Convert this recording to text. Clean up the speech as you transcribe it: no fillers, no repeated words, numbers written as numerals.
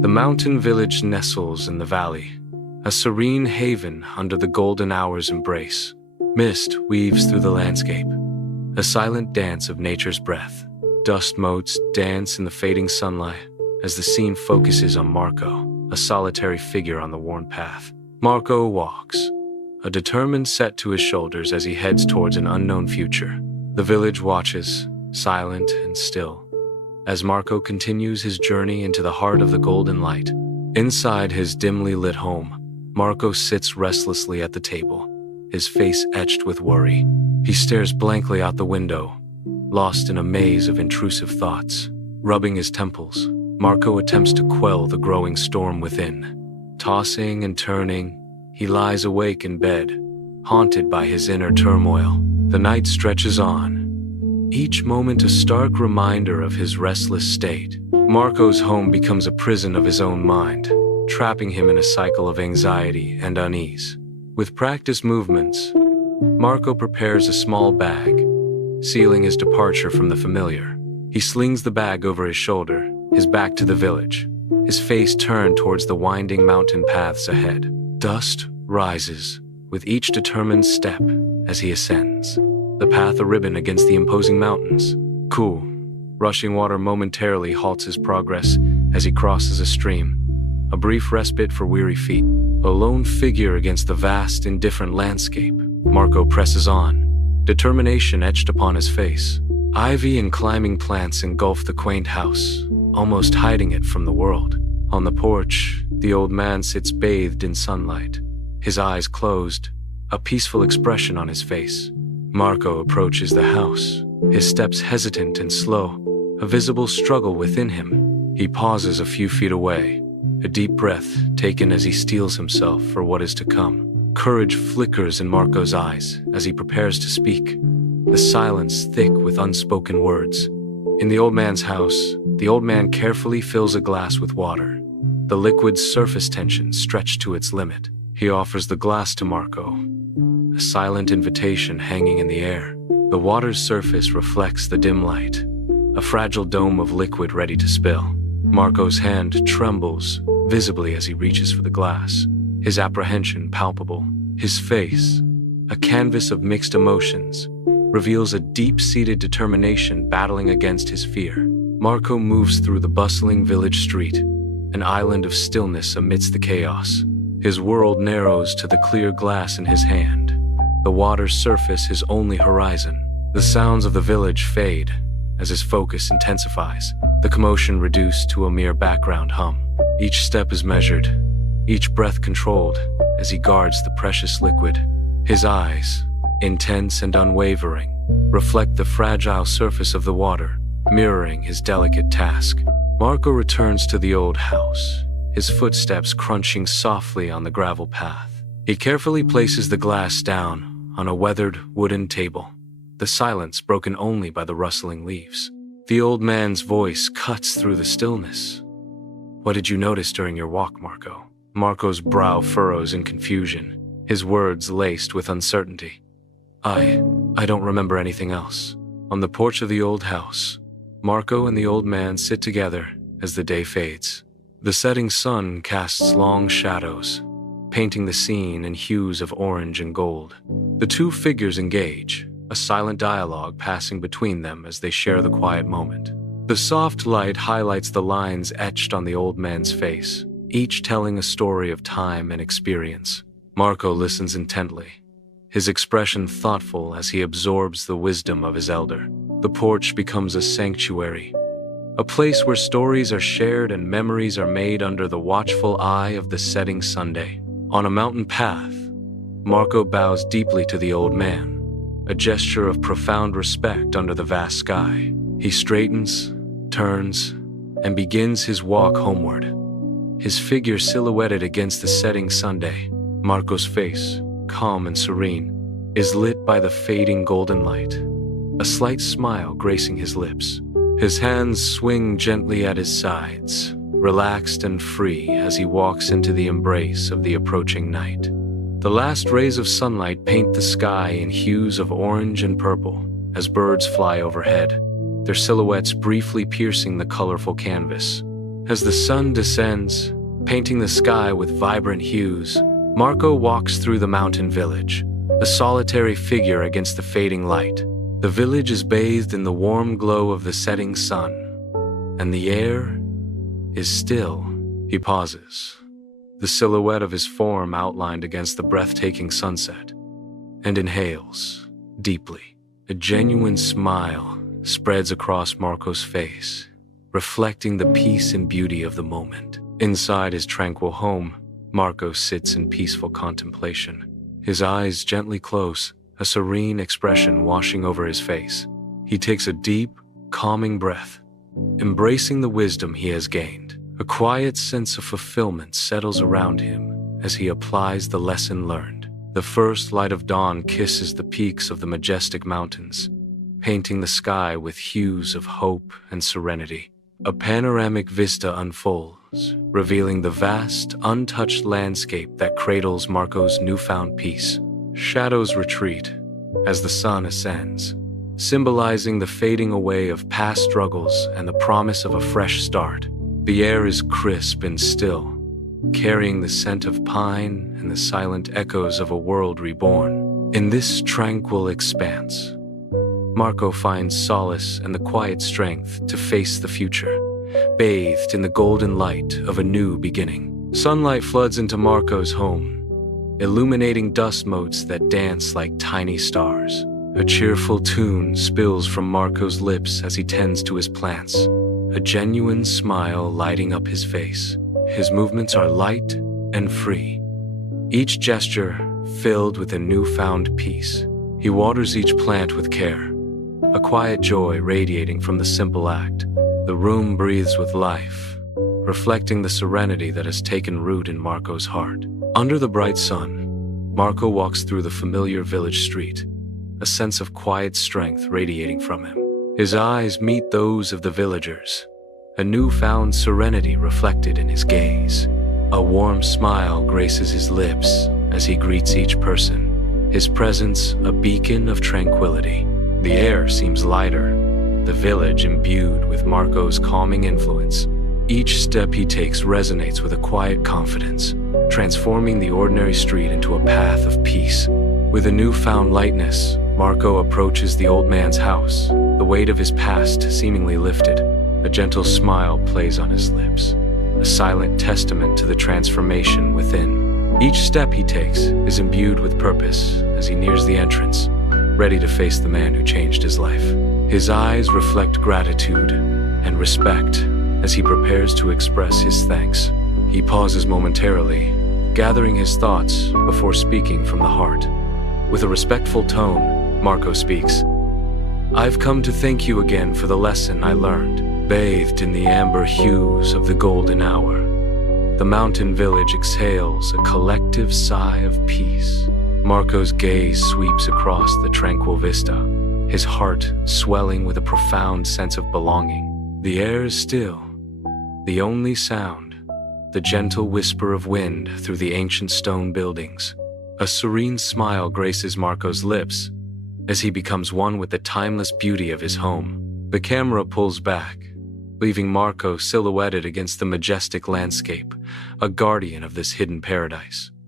The mountain village nestles in the valley, a serene haven under the golden hour's embrace. Mist weaves through the landscape, a silent dance of nature's breath. Dust motes dance in the fading sunlight as the scene focuses on Marco, a solitary figure on the worn path. Marco walks, a determined set to his shoulders as he heads towards an unknown future. The village watches, silent and still, as Marco continues his journey into the heart of the golden light. Inside his dimly lit home, Marco sits restlessly at the table, his face etched with worry. He stares blankly out the window, lost in a maze of intrusive thoughts. Rubbing his temples, Marco attempts to quell the growing storm within. Tossing and turning, he lies awake in bed, haunted by his inner turmoil. The night stretches on, each moment a stark reminder of his restless state. Marco's home becomes a prison of his own mind, trapping him in a cycle of anxiety and unease. With practiced movements, Marco prepares a small bag, sealing his departure from the familiar. He slings the bag over his shoulder, his back to the village, his face turned towards the winding mountain paths ahead. Dust rises with each determined step as he ascends, the path a ribbon against the imposing mountains. Cool, rushing water momentarily halts his progress as he crosses a stream, a brief respite for weary feet. A lone figure against the vast, indifferent landscape, Marco presses on, determination etched upon his face. Ivy and climbing plants engulf the quaint house, almost hiding it from the world. On the porch, the old man sits bathed in sunlight, his eyes closed, a peaceful expression on his face. Marco approaches the house, his steps hesitant and slow, a visible struggle within him. He pauses a few feet away, a deep breath taken as he steels himself for what is to come. Courage flickers in Marco's eyes as he prepares to speak, the silence thick with unspoken words. In the old man's house, the old man carefully fills a glass with water, the liquid's surface tension stretched to its limit. He offers the glass to Marco, a silent invitation hanging in the air. The water's surface reflects the dim light, a fragile dome of liquid ready to spill. Marco's hand trembles visibly as he reaches for the glass, his apprehension palpable. His face, a canvas of mixed emotions, reveals a deep-seated determination battling against his fear. Marco moves through the bustling village street, an island of stillness amidst the chaos. His world narrows to the clear glass in his hand, the water's surface his only horizon. The sounds of the village fade as his focus intensifies, the commotion reduced to a mere background hum. Each step is measured, each breath controlled as he guards the precious liquid. His eyes, intense and unwavering, reflect the fragile surface of the water, mirroring his delicate task. Marco returns to the old house, his footsteps crunching softly on the gravel path. He carefully places the glass down on a weathered wooden table, the silence broken only by the rustling leaves. The old man's voice cuts through the stillness. "What did you notice during your walk, Marco?" Marco's brow furrows in confusion, his words laced with uncertainty. I don't remember anything else." On the porch of the old house, Marco and the old man sit together as the day fades. The setting sun casts long shadows, painting the scene in hues of orange and gold. The two figures engage, a silent dialogue passing between them as they share the quiet moment. The soft light highlights the lines etched on the old man's face, each telling a story of time and experience. Marco listens intently, his expression thoughtful as he absorbs the wisdom of his elder. The porch becomes a sanctuary, a place where stories are shared and memories are made under the watchful eye of the setting Sunday. On a mountain path, Marco bows deeply to the old man, a gesture of profound respect under the vast sky. He straightens, turns, and begins his walk homeward, his figure silhouetted against the setting Sunday. Marco's face, calm and serene, is lit by the fading golden light, a slight smile gracing his lips. His hands swing gently at his sides, relaxed and free as he walks into the embrace of the approaching night. The last rays of sunlight paint the sky in hues of orange and purple as birds fly overhead, their silhouettes briefly piercing the colorful canvas. As the sun descends, painting the sky with vibrant hues, Marco walks through the mountain village, a solitary figure against the fading light. The village is bathed in the warm glow of the setting sun, and the air is still. He pauses, the silhouette of his form outlined against the breathtaking sunset, and inhales deeply. A genuine smile spreads across Marco's face, reflecting the peace and beauty of the moment. Inside his tranquil home, Marco sits in peaceful contemplation, his eyes gently close, a serene expression washing over his face. He takes a deep, calming breath, embracing the wisdom he has gained. A quiet sense of fulfillment settles around him as he applies the lesson learned. The first light of dawn kisses the peaks of the majestic mountains, painting the sky with hues of hope and serenity. A panoramic vista unfolds, revealing the vast, untouched landscape that cradles Marco's newfound peace. Shadows retreat as the sun ascends, symbolizing the fading away of past struggles and the promise of a fresh start. The air is crisp and still, carrying the scent of pine and the silent echoes of a world reborn. In this tranquil expanse, Marco finds solace and the quiet strength to face the future, bathed in the golden light of a new beginning. Sunlight floods into Marco's home, illuminating dust motes that dance like tiny stars. A cheerful tune spills from Marco's lips as he tends to his plants, a genuine smile lighting up his face. His movements are light and free, each gesture filled with a newfound peace. He waters each plant with care, a quiet joy radiating from the simple act. The room breathes with life, reflecting the serenity that has taken root in Marco's heart. Under the bright sun, Marco walks through the familiar village street, a sense of quiet strength radiating from him. His eyes meet those of the villagers, a newfound serenity reflected in his gaze. A warm smile graces his lips as he greets each person, his presence a beacon of tranquility. The air seems lighter, the village imbued with Marco's calming influence. Each step he takes resonates with a quiet confidence, transforming the ordinary street into a path of peace. With a newfound lightness, Marco approaches the old man's house, the weight of his past seemingly lifted. A gentle smile plays on his lips, a silent testament to the transformation within. Each step he takes is imbued with purpose as he nears the entrance, ready to face the man who changed his life. His eyes reflect gratitude and respect as he prepares to express his thanks. He pauses momentarily, gathering his thoughts before speaking from the heart. With a respectful tone, Marco speaks. "I've come to thank you again for the lesson I learned." Bathed in the amber hues of the golden hour, the mountain village exhales a collective sigh of peace. Marco's gaze sweeps across the tranquil vista, his heart swelling with a profound sense of belonging. The air is still, the only sound, the gentle whisper of wind through the ancient stone buildings. A serene smile graces Marco's lips as he becomes one with the timeless beauty of his home. The camera pulls back, leaving Marco silhouetted against the majestic landscape, a guardian of this hidden paradise.